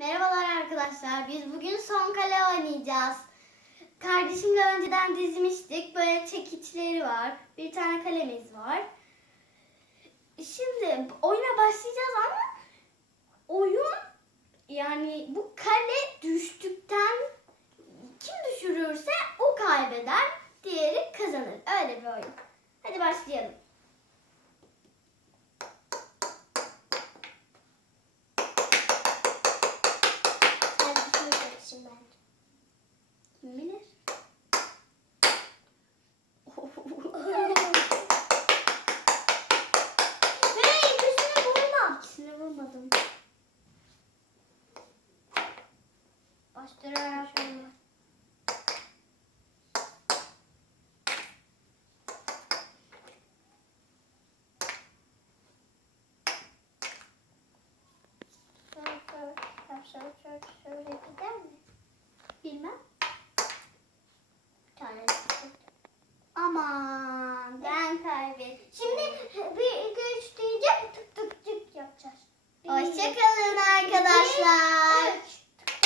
Merhabalar arkadaşlar. Biz bugün son kale oynayacağız. Kardeşimle önceden dizmiştik. Böyle çekiçleri var. Bir tane kalemiz var. Şimdi oyuna başlayacağız ama oyun yani bu kale düştükten kim düşürürse o kaybeder. Diğeri kazanır. Öyle bir oyun. Hadi başlayalım. Bastırarak vurma. Yapsam şöyle şöyle gider mi? Bilmem. Bir tane çıktı. Aman ben kaybettim. Şimdi bir iki üç tık tık tık yapacağız. Hoşçakalın arkadaşlar.